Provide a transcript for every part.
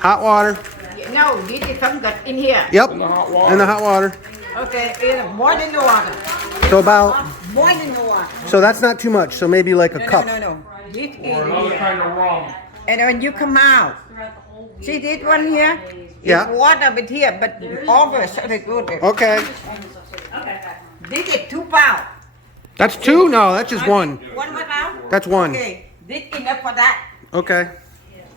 Hot water. No, this is some good in here. Yep. In the hot water. In the hot water. Okay, it's more than the water. So about. More than the water. So that's not too much. So maybe like a cup. No. This is Or another here. kind of rum. And when you come out, see this one here? Yeah. It's water with here, but over so they good. Okay. This is 2 pounds. That's two? No, that's just one. 1 pound? That's one. Okay, this enough for that. Okay.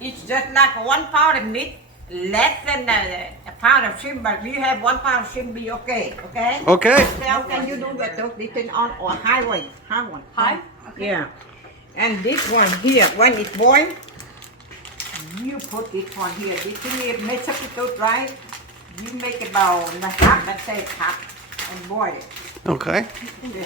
It's just like 1 pound of meat, less than a pound of shrimp, but you have 1 pound of shrimp be okay, okay? Okay. So how can you do that? Those depend on or highway, High? Yeah. And this one here, when it boils, you put this one here. This thing is make substitute, right? You make about half, let's say half, and boil it. Okay.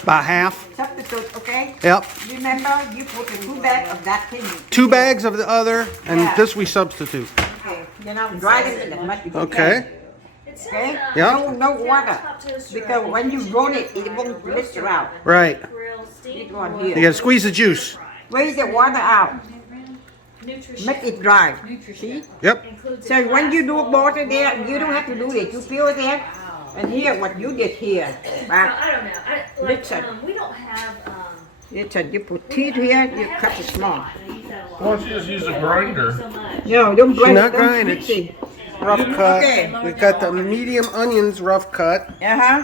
About half. Substitute, okay? Yep. Remember, you put a 2 bags of that thing. 2 bags of the other, and Yeah. this we substitute. Okay, you know, dry it as much as you Okay. can. Okay? Yeah. No water. Because when you roll it, it won't blister out. Right. This one You here. gotta squeeze the juice. Squeeze the water out. Make it dry. See? Yep. So when you do water there, you don't have to do it. You peel it there. And here, what you did here. Back. I don't know. Listen. We don't have, Listen, you put teeth here, you cut it small. I use that a lot. Why don't you just use a grinder? So much. No, don't Should grind not it. Don't grind it. mix it. Rough cut. Okay. We've got the medium onions rough cut. Uh-huh.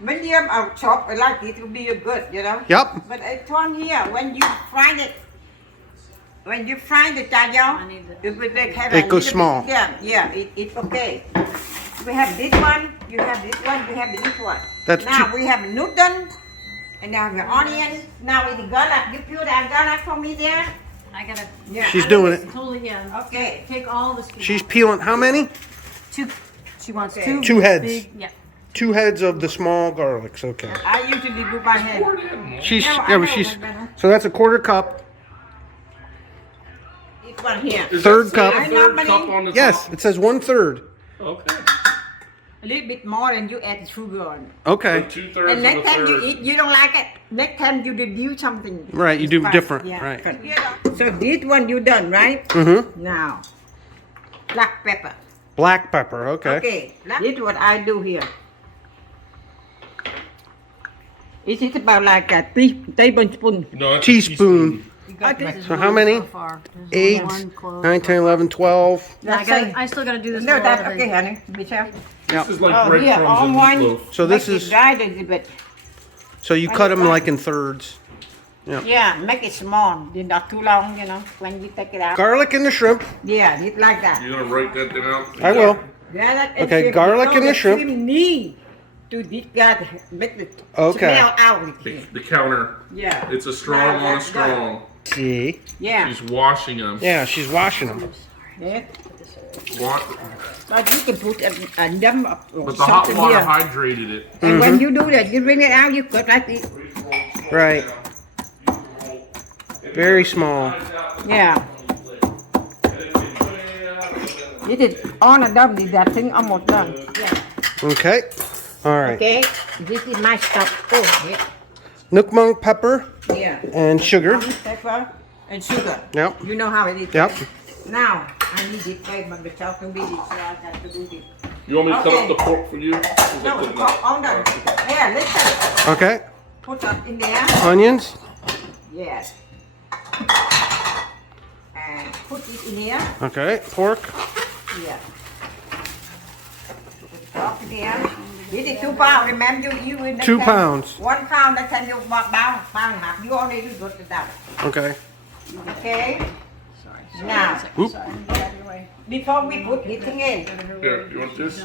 Medium or chop, I like it to be good, you know? Yep. But it's one here, when you fry it, chai it will make have It a goes little small. bit- Yeah, it's okay. We have this one, you have this one, we have this one. That's now two- we have noodle, and now the onion. Now with the garlic, you peel that garlic for me there. I gotta Yeah. She's doing it. totally, yeah. Okay. Take all the skin. She's peeling how many? Two. She wants Okay. 2 2 heads. big, yeah. 2 heads of the small garlics. Okay. I usually do by hand. She's No, I yeah, know, but she's but- so that's a quarter cup. This one here. Is Third that cup. the I third know, cup on the Yes, top? it says 1/3. Okay. A little bit more and you add sugar on. Okay. 2/3 And of next the time you third. eat, you don't like it. Next time you do something. Right, you do Fine. different, Yeah, right. good. So this one you done, right? Mm-hmm. Now, black pepper. Black pepper. Okay. Okay, this is what I do here. It is about like a tablespoon. No, it's a Teaspoon. Okay. So how many? So far. There's 8, one close. 9, 10, 11, 12. Yeah, Let's say, I still gotta do this. no, whole that's other okay, thing. honey. Michelle. This is like Oh, here, breadcrumbs all and one. meatloaf. So this make it is dry a little bit. so you cut them like in thirds. Yeah, make it small. Not too long, you know, when you take it out. Garlic and the shrimp. Yeah, it's like that. You gonna write that down? I will. Garlic and Okay, shrimp. garlic You know and the shrimp. need to dip that, make the Okay. smell out with The, it. the counter. Yeah. It's a strong Now on a that's done. strong. See. Yeah. She's washing them. Yeah, she's washing them. Yeah. But But you can put a number of the hot something water here. hydrated it. And when you do that, you bring it out, you cut like this. Right. Very small. Yeah. This is on and done, that thing almost done. Yeah. Okay. All right. Okay, this is my stuff. Oh, yeah. Nukmung pepper Yeah. and sugar. Pepper and sugar. Yep. You know how it is. Yep. Now, I need this plate, but myself to be this, so I have to do this. You want me to cut Okay. up the pork for you? Is that No, good the enough? pork on the, yeah, listen. Okay. Put that in there. Onions. Yes. And put it in here. Okay. Pork. Yeah. Put the pork in there. This is 2 pounds. Remember, you will. 2 pounds. 1 pound, that time you pound and a half. You only do good to that. Okay. Okay? Now, Oop. before we put this thing in. Here, you want this?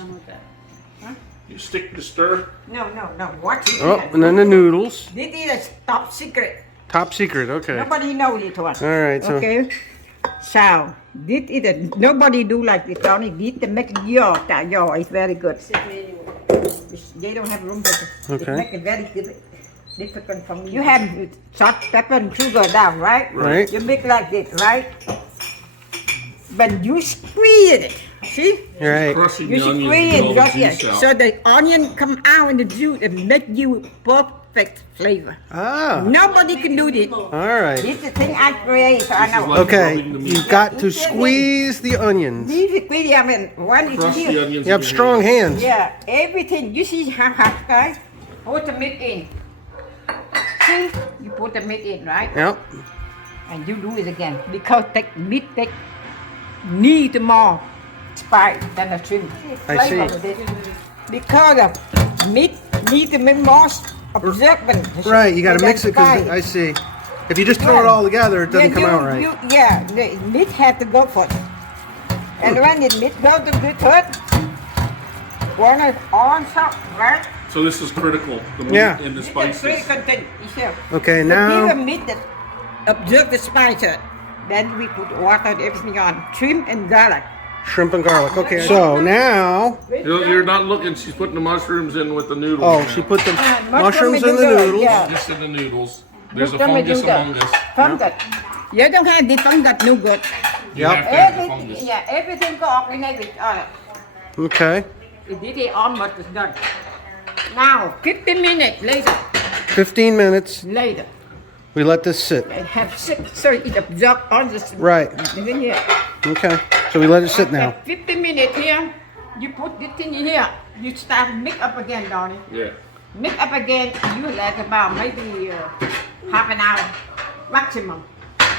You stick to stir. No. Watch it. Oh, here. and then the noodles. This is a top secret. Top secret. Okay. Nobody knows it one. All right. So. Okay. So this is a, nobody do like this. Only this to make your is very good. They don't have room for it. Okay. Make it very good. Difficult for me. You have salt, pepper, and sugar down, right? Right. You make like this, right? But you squeeze it. See? Right. Crushing You the onions squeeze and it all just the yes. juice out. So the onion come out in the juice and make you perfect perfect flavor. Ah. Nobody can do this. All right. This is the thing I create, so I know. like- Okay. rubbing the meat. You've got to squeeze the onions. This is pretty, I mean, one is Crush the here. onions. You have in your strong hand. hands. Yeah, everything. You see how hot, guys? Put the meat in. See? You put the meat in, right? Yep. And you do it again. Because meat need more spice than the shrimp. I see. Flavor of it. Because the meat need to be more observant. Right. You got to mix it because Spice. I see. If you just throw it all together, it doesn't come out right. Yeah, the meat has to go first. And when the meat goes to the third, one is on top, right? So this is critical. The meat Yeah. and the It's a very spices. good thing. It's Okay. Give Now. a meat that observe the spices. Then we put water and everything on. Shrimp and garlic. Shrimp and garlic. Okay. So now. You're not looking. She's putting the mushrooms in with the noodles. Oh, now. she put the mushroom mushrooms in the noodle, noodles. yeah. Just in the noodles. There's a Mushroom fungus noodle. among us. Fungus. You don't have the fungus, no good. You Yep. have to have the Everything, fungus. yeah, everything go organized with Okay. the almost is done. Now, 15 minutes later, 15 minutes. We let this sit. I have six, so it absorbs all this. Right. In here. Okay. So we let it sit now. After 15 minutes here, you put this thing in here. You start mix up again, darling. Yeah. Mix up again, you like about maybe half an hour maximum.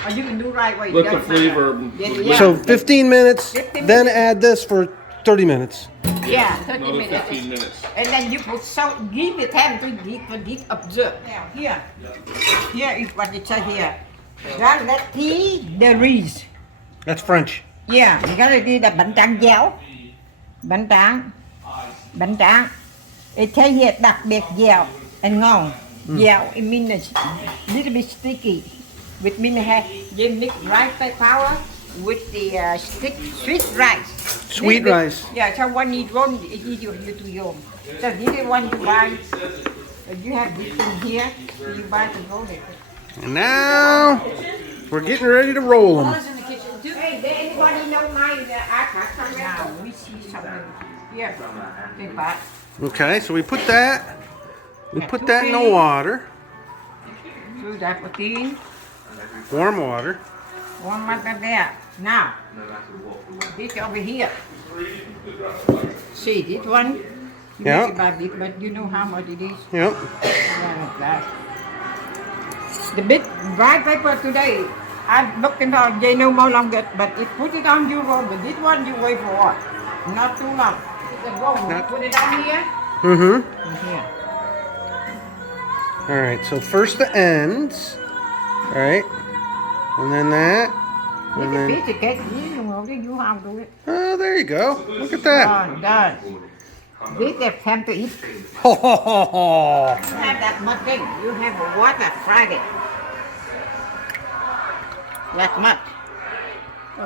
Or you can do right away. Let the doesn't matter. flavor. Yeah. So 15 minutes, 15 then minutes. add this for 30 minutes. Yeah, 30 Another minutes. 15 minutes. And then you put salt, give the time to deep observe. Now here is what it says here. Galati de riz. That's French. Yeah, galati là bánh tráng dẻo. Bánh tráng. It says here đặc biệt dẻo and ngon. Dẻo, it means a little bit sticky. Which means they mix rice flour with the sweet rice. Sweet Little bit- rice. Yeah, so one need one, it's easier you to use. So this is one you buy. You have this thing here, you buy to roll it. And now we're getting ready to roll them. Hey, does anybody know my now we see something here. Big pot. Okay, so we put that in the water, Do that with in. warm water. One month of that. Now, this over here. See, this one, you Yeah. make about it, but you know how much it is. Yep. The big dry paper today, I'm looking on, they no more longer, but if put it on you roll, but this one you wait for what? Not too long. You can roll, you put it on here, Mm-hmm. and here. All right, so first the ends. All right. And then that. It's And a then, piece of cake, you know, you have to do it. oh, there you go. Look at that. Done. This is time to eat. Ho, ho, ho, ho. You have that much thing. You have water Friday. That much.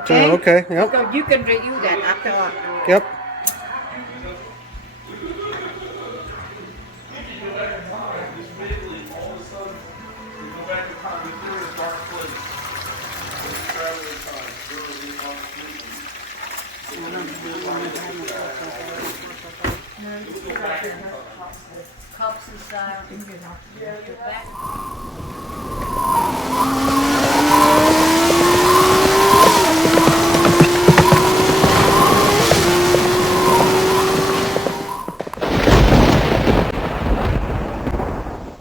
Okay? Okay, yep. So you can review that after. Yep. Cups and stuff.